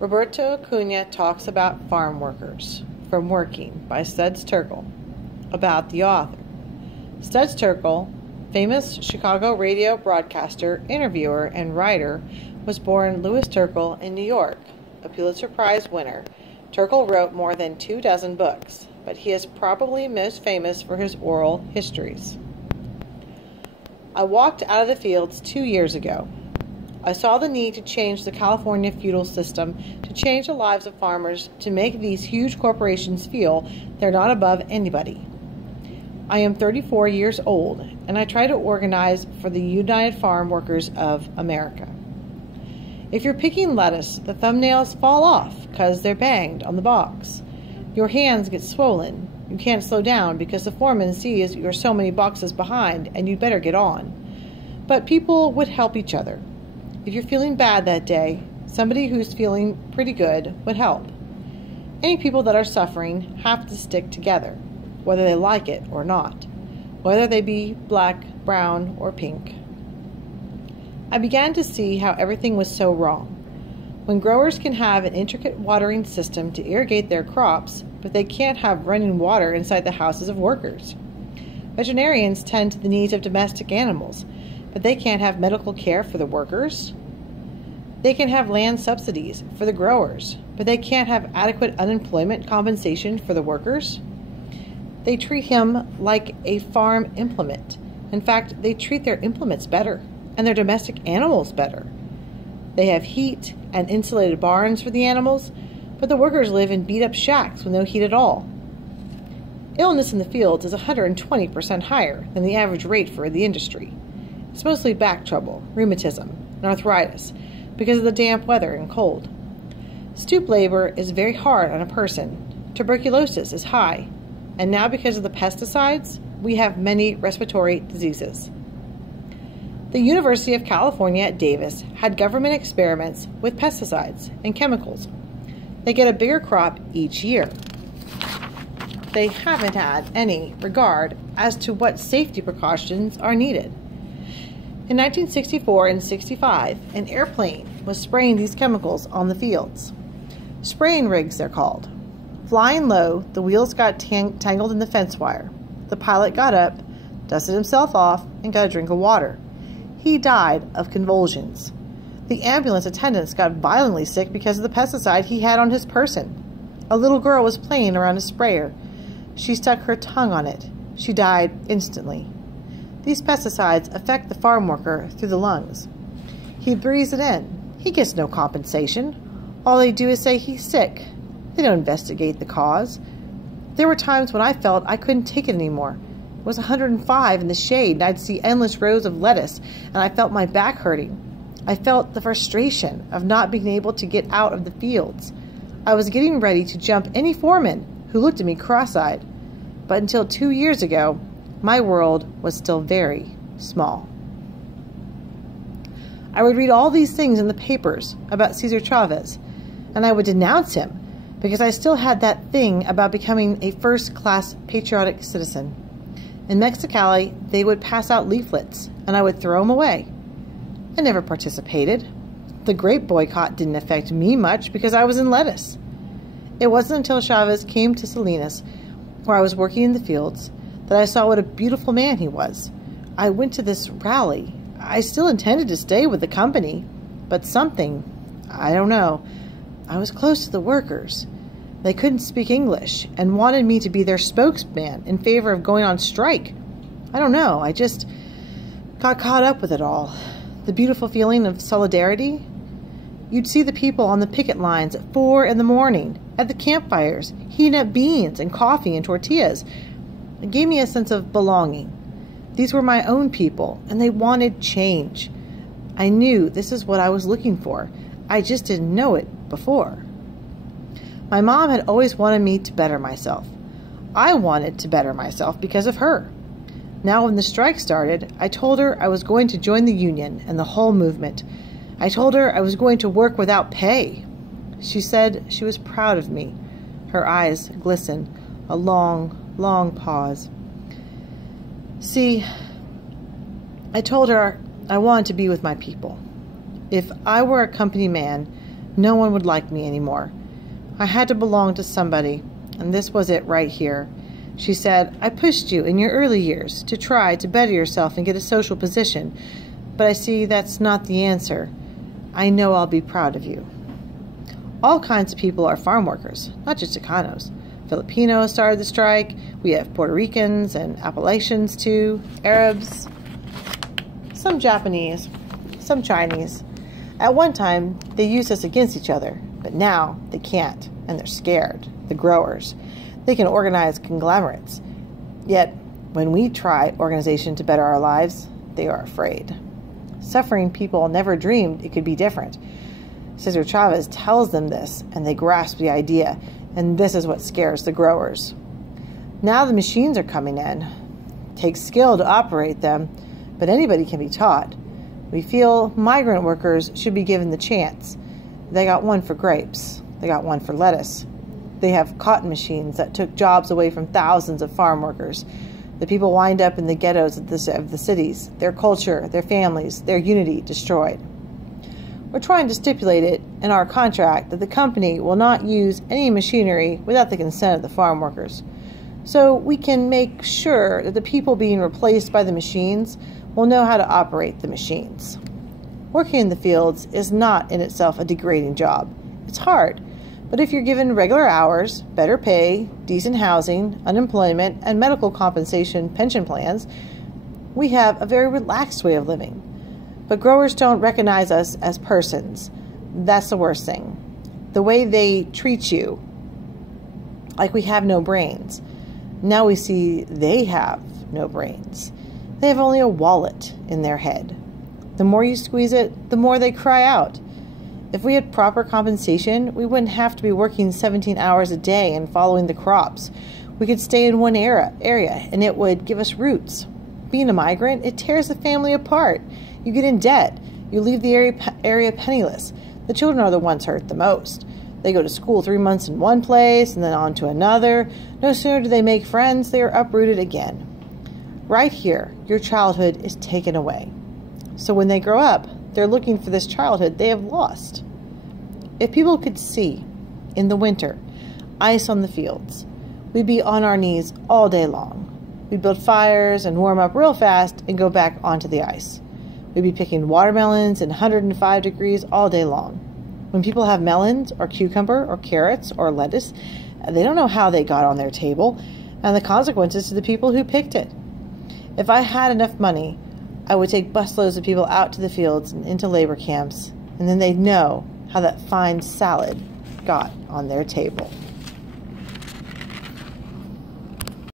Roberto Acuna talks about farm workers from Working by Studs Terkel. About the author. Studs Terkel, famous Chicago radio broadcaster, interviewer, and writer, was born Louis Terkel in New York, a Pulitzer Prize winner. Terkel wrote more than 24 books, but he is probably most famous for his oral histories. I walked out of the fields 2 years ago. I saw the need to change the California feudal system, to change the lives of farmers, to make these huge corporations feel they're not above anybody. I am 34 years old, and I try to organize for the United Farm Workers of America. If you're picking lettuce, the thumbnails fall off because they're banged on the box. Your hands get swollen. You can't slow down because the foreman sees you're so many boxes behind and you'd better get on. But people would help each other. If you're feeling bad that day, somebody who's feeling pretty good would help. Any people that are suffering have to stick together, whether they like it or not, whether they be black, brown, or pink. I began to see how everything was so wrong. When growers can have an intricate watering system to irrigate their crops, but they can't have running water inside the houses of workers. Veterinarians tend to the needs of domestic animals, but they can't have medical care for the workers. They can have land subsidies for the growers, but they can't have adequate unemployment compensation for the workers. They treat him like a farm implement. In fact, they treat their implements better and their domestic animals better. They have heat and insulated barns for the animals, but the workers live in beat-up shacks with no heat at all. Illness in the fields is 120% higher than the average rate for the industry. It's mostly back trouble, rheumatism, and arthritis because of the damp weather and cold. Stoop labor is very hard on a person. Tuberculosis is high, and now because of the pesticides, we have many respiratory diseases. The University of California at Davis had government experiments with pesticides and chemicals. They get a bigger crop each year. They haven't had any regard as to what safety precautions are needed. In 1964 and 65, an airplane was spraying these chemicals on the fields. Spraying rigs, they're called. Flying low, the wheels got tangled in the fence wire. The pilot got up, dusted himself off, and got a drink of water. He died of convulsions. The ambulance attendants got violently sick because of the pesticide he had on his person. A little girl was playing around a sprayer. She stuck her tongue on it. She died instantly. These pesticides affect the farm worker through the lungs. He breathes it in. He gets no compensation. All they do is say he's sick. They don't investigate the cause. There were times when I felt I couldn't take it anymore. It was 105 in the shade, and I'd see endless rows of lettuce, and I felt my back hurting. I felt the frustration of not being able to get out of the fields. I was getting ready to jump any foreman who looked at me cross-eyed. But until 2 years ago, my world was still very small. I would read all these things in the papers about Cesar Chavez, and I would denounce him because I still had that thing about becoming a first-class patriotic citizen. In Mexicali, they would pass out leaflets, and I would throw them away. I never participated. The grape boycott didn't affect me much because I was in lettuce. It wasn't until Chavez came to Salinas, where I was working in the fields, that I saw what a beautiful man he was. I went to this rally. I still intended to stay with the company, but something, I don't know, I was close to the workers. They couldn't speak English and wanted me to be their spokesman in favor of going on strike. I don't know, I just got caught up with it all. The beautiful feeling of solidarity. You'd see the people on the picket lines at 4 in the morning, at the campfires, heating up beans and coffee and tortillas. It gave me a sense of belonging. These were my own people, and they wanted change. I knew this is what I was looking for. I just didn't know it before. My mom had always wanted me to better myself. I wanted to better myself because of her. Now when the strike started, I told her I was going to join the union and the whole movement. I told her I was going to work without pay. She said she was proud of me. Her eyes glistened. A long, long pause. See, I told her I wanted to be with my people. If I were a company man, No one would like me anymore. I had to belong to somebody, and this was it right here. She said, I pushed you in your early years to try to better yourself and get a social position, but I see that's not the answer. I know I'll be proud of you. All kinds of people are farm workers, not just Chicanos. Filipinos started the strike. We have Puerto Ricans and Appalachians too, Arabs, some Japanese, some Chinese. At one time, they used us against each other, but now they can't, and they're scared, the growers. They can organize conglomerates. Yet, when we try organization to better our lives, they are afraid. Suffering people never dreamed it could be different. Cesar Chavez tells them this, and they grasp the idea, and this is what scares the growers. Now the machines are coming in. It takes skill to operate them, but anybody can be taught. We feel migrant workers should be given the chance. They got one for grapes. They got one for lettuce. They have cotton machines that took jobs away from thousands of farm workers. The people wind up in the ghettos of the cities, their culture, their families, their unity destroyed. We're trying to stipulate it in our contract that the company will not use any machinery without the consent of the farm workers. So we can make sure that the people being replaced by the machines will know how to operate the machines. Working in the fields is not in itself a degrading job. It's hard, but if you're given regular hours, better pay, decent housing, unemployment, and medical compensation pension plans, we have a very relaxed way of living. But growers don't recognize us as persons. That's the worst thing. The way they treat you, like we have no brains. Now we see they have no brains. They have only a wallet in their head. The more you squeeze it, the more they cry out. If we had proper compensation, we wouldn't have to be working 17 hours a day and following the crops. We could stay in one area, and it would give us roots. Being a migrant, it tears the family apart. You get in debt. You leave the area penniless. The children are the ones hurt the most. They go to school 3 months in one place and then on to another. No sooner do they make friends, they are uprooted again. Right here, your childhood is taken away. So when they grow up, they're looking for this childhood they have lost. If people could see, in the winter, ice on the fields, we'd be on our knees all day long. We'd build fires and warm up real fast and go back onto the ice. We'd be picking watermelons in 105 degrees all day long. When people have melons or cucumber or carrots or lettuce, they don't know how they got on their table and the consequences to the people who picked it. If I had enough money, I would take busloads of people out to the fields and into labor camps, and then they'd know how that fine salad got on their table.